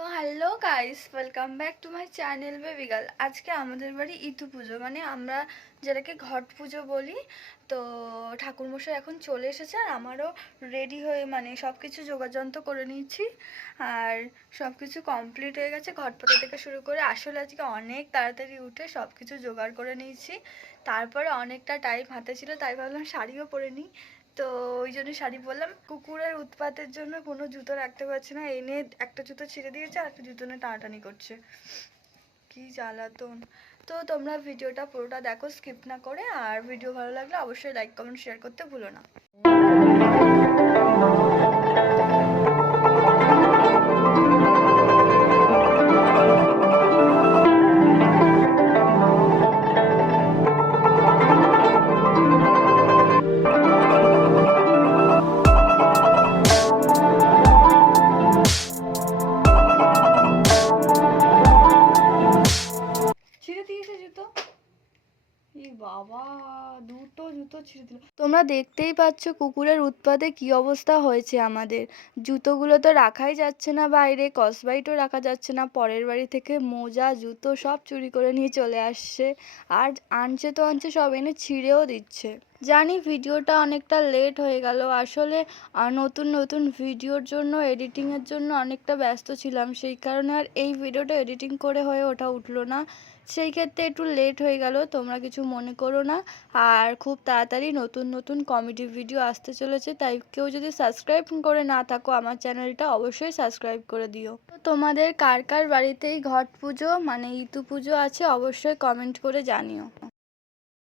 তো hello guys welcome back to my channel baby gal আজকে আমাদের বাড়ি ইতু পুজো মানে আমরা যেটাকে ঘট পুজো বলি, তো ঠাকুরমশাই এখন চলে এসেছে আর আমারও রেডি হয়ে মানে সব কিছু যোগাযন্ত্র করে নিয়েছি আর সব কিছু কমপ্লিট হয়ে গেছে, ঘট থেকে শুরু করে আসলে আজকে অনেক তাড়াতাড়ি উঠে সব কিছু জোগাড় করে নিয়েছি। তারপরে অনেকটা টাইম হাতে ছিল, তাই ভাবলাম শাড়িও পরে নিই। তো ওই জন্য শাড়ি পরলাম কুকুরের উৎপাতের জন্য কোনো জুতো রাখতে পারছি না। এনে একটা জুতো ছিঁড়ে দিয়েছে, আর একটা জুতো নিয়ে টানাটানি করছে। কি জ্বালাতন। তো তোমরা ভিডিওটা পুরোটা দেখো, স্কিপ না করে। আর ভিডিও ভালো লাগলে অবশ্যই লাইক কমেন্ট শেয়ার করতে ভুলো না। বাবা, দুটো জুতো ছিঁড়ে দিল। তোমরা দেখতেই পাচ্ছ কুকুরের উৎপাদে কি অবস্থা হয়েছে আমাদের। জুতোগুলো তো রাখাই যাচ্ছে না বাইরে কসবাইটও রাখা যাচ্ছে না। পরের বাড়ি থেকে মোজা, জুতো সব চুরি করে নিয়ে চলে আসছে। আর আনছে তো আনছে, সব এনে ছিঁড়েও দিচ্ছে। জানি ভিডিওটা অনেকটা লেট হয়ে গেল। আসলে নতুন নতুন ভিডিওর জন্য, এডিটিংয়ের জন্য অনেকটা ব্যস্ত ছিলাম। সেই কারণে আর এই ভিডিওটা এডিটিং করে হয়ে ওঠা উঠল না। সেই ক্ষেত্রে একটু লেট হয়ে গেল, তোমরা কিছু মনে করো না। আর খুব তাড়াতাড়ি নতুন নতুন কমেডি ভিডিও আসতে চলেছে, তাই কেউ যদি সাবস্ক্রাইব করে না থাকো আমার চ্যানেলটা অবশ্যই সাবস্ক্রাইব করে দিও। তোমাদের কার কার বাড়িতেই ঘট পুজো মানে ইতু পুজো আছে, অবশ্যই কমেন্ট করে জানিও।